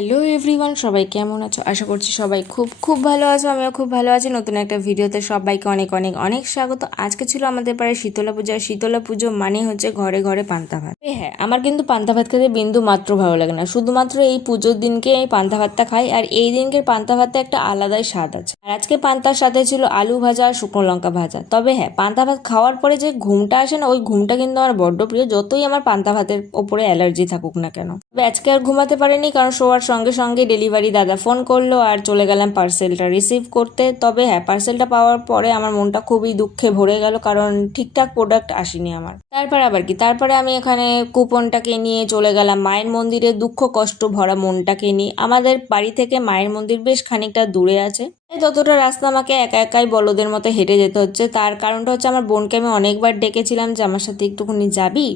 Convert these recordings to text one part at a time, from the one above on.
Hello everyone, সবাই কেমন আছো? আশা করছি সবাই খুব খুব ভালো আছো। আমিও খুব ভালো আছি। নতুন একটা ভিডিওতে সবাইকে অনেক অনেক অনেক স্বাগত। আজকে ছিল আমাদের পাড়ায় শীতলা পূজা। শীতলা পুজো মানে হচ্ছে ঘরে ঘরে পান্তা ভাত। হ্যাঁ, আমার কিন্তু পান্তা ভাত খেতে বিন্দু মাত্র ভালো লাগে না। শুধুমাত্র এই পুজোর দিনকে এই পান্তা ভাতটা খাই, আর এই দিনকের পান্তা ভাতে একটা আলাদাই স্বাদ আছে। আর আজকে পান্তার সাথে ছিল আলু ভাজা আর শুকনো লঙ্কা ভাজা। তবে হ্যাঁ, পান্তা ভাত খাওয়ার পরে যে ঘুমটা আসে না, ওই ঘুমটা কিন্তু আমার বড্ড প্রিয়, যতই আমার পান্তা ভাতের ওপরে অ্যালার্জি থাকুক না কেন। তবে আজকে আর ঘুমাতে পারিনি, কারণ শোয়ার সঙ্গে সঙ্গে ডেলিভারি দাদা ফোন করলো আর চলে গেলাম পার্সেলটা রিসিভ করতে। তবে হ্যাঁ, পার্সেলটা পাওয়ার পরে আমার মনটা খুবই দুঃখে ভরে গেল, কারণ ঠিকঠাক প্রোডাক্ট আসেনি আমার। তারপরে আমি এখানে কুপনটাকে নিয়ে চলে গেলাম মায়ের মন্দিরে। দুঃখ কষ্ট ভরা মনটাকে নিয়ে, আমাদের বাড়ি থেকে মায়ের মন্দির বেশ খানিকটা দূরে আছে, ততটা রাস্তা আমাকে একা একাই বলদের মতো হেঁটে যেতে হচ্ছে। তার কারণটা হচ্ছে আমার বোনকে আমি অনেকবার ডেকেছিলাম যে আমার সাথে একটুখানি যাবি,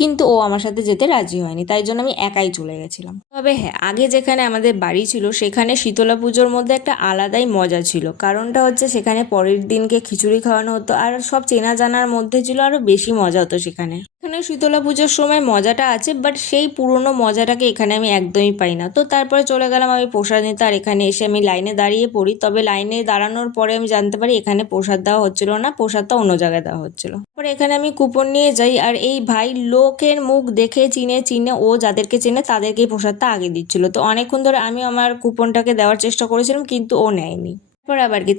কিন্তু ও আমার সাথে যেতে রাজি হয়নি, তাই জন্য আমি একাই চলে গেছিলাম। তবে হ্যাঁ, আগে যেখানে আমাদের বাড়ি ছিল সেখানে শীতলা পুজোর মধ্যে একটা আলাদাই মজা ছিল। কারণটা হচ্ছে সেখানে পরের দিনকে খিচুড়ি খাওয়ানো হতো, আর সব চেনা জানার মধ্যে ছিল, আরো বেশি মজা হতো সেখানে। এখানে শীতলা পুজোর সময় মজাটা আছে, বাট সেই পুরনো মজাটাকে এখানে আমি একদমই পাই না। তো তারপরে চলে গেলাম আমি প্রসাদ নিতে, আর এখানে এসে আমি লাইনে দাঁড়িয়ে পড়ি। তবে লাইনে দাঁড়ানোর পরে আমি জানতে পারি এখানে প্রসাদ দেওয়া হচ্ছিল না, প্রসাদটা অন্য জায়গায় দেওয়া হচ্ছিল। তারপরে এখানে আমি কুপন নিয়ে যাই, আর এই ভাই লোকের মুখ দেখে চিনে চিনে ও যাদেরকে চেনে তাদেরকেই প্রসাদটা আগে দিচ্ছিল। তো অনেকক্ষণ ধরে আমি আমার কুপনটাকে দেওয়ার চেষ্টা করেছিলাম, কিন্তু ও নেয়নি।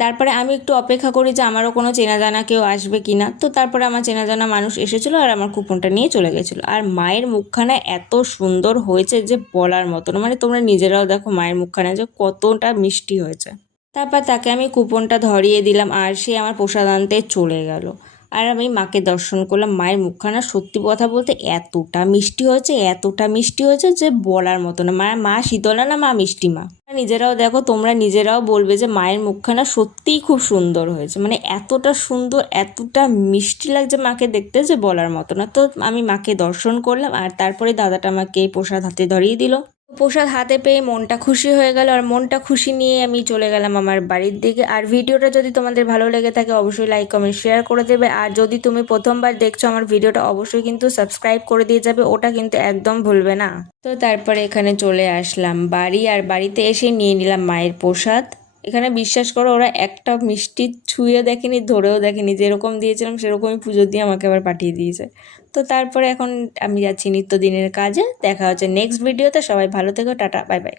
তারপরে আমি একটু অপেক্ষা করি যে আমারও কোনো চেনা জানা কেউ আসবে কিনা। তো তারপরে আমার চেনা জানা মানুষ এসেছিলো আর আমার কুপনটা নিয়ে চলে গেছিলো। আর মায়ের মুখখানা এত সুন্দর হয়েছে যে বলার মতো না, মানে তোমরা নিজেরাও দেখো মায়ের মুখখানা যে কতটা মিষ্টি হয়েছে। তারপর তাকে আমি কুপনটা ধরিয়ে দিলাম, আর সে আমার প্রসাদ আনতে চলে গেল। আর আমি মাকে দর্শন করলাম। মায়ের মুখখানা সত্যি কথা বলতে এতটা মিষ্টি হয়েছে, এতটা মিষ্টি হয়েছে যে বলার মতো না। মা শীতলা না, মা মিষ্টি মা। নিজেরাও দেখো, তোমরা নিজেরাও বলবে যে মায়ের মুখখানা সত্যিই খুব সুন্দর হয়েছে, মানে এতটা সুন্দর, এতটা মিষ্টি লাগছে মাকে দেখতে যে বলার মতো না। তো আমি মাকে দর্শন করলাম, আর তারপরে দাদাটা আমাকে এই প্রসাদ হাতে ধরিয়ে দিল। প্রসাদ হাতে পেয়ে মনটা খুশি হয়ে গেল, আর মনটা খুশি নিয়ে আমি চলে গেলাম আমার বাড়ির দিকে। আর ভিডিওটা যদি তোমাদের ভালো লেগে থাকে অবশ্যই লাইক কমেন্ট শেয়ার করে দেবে, আর যদি তুমি প্রথমবার দেখছো আমার ভিডিওটা অবশ্যই কিন্তু সাবস্ক্রাইব করে দিয়ে যাবে, ওটা কিন্তু একদম ভুলবে না। তো তারপরে এখানে চলে আসলাম বাড়ি, আর বাড়িতে এসে নিয়ে নিলাম মায়ের প্রসাদ। এখানে বিশ্বাস করো, ওরা একটা মিষ্টি ছুঁয়ে দেখেনি, ধরেও দেখেনি, যেরকম দিয়েছিলাম সেরকমই পুজো দিয়ে আমাকে আবার পাঠিয়ে দিয়েছে। তো তারপরে এখন আমি যাচ্ছি নিত্যদিনের কাজে। দেখা হচ্ছে নেক্সট ভিডিওতে। সবাই ভালো থেকো, টাটা, বাই বাই।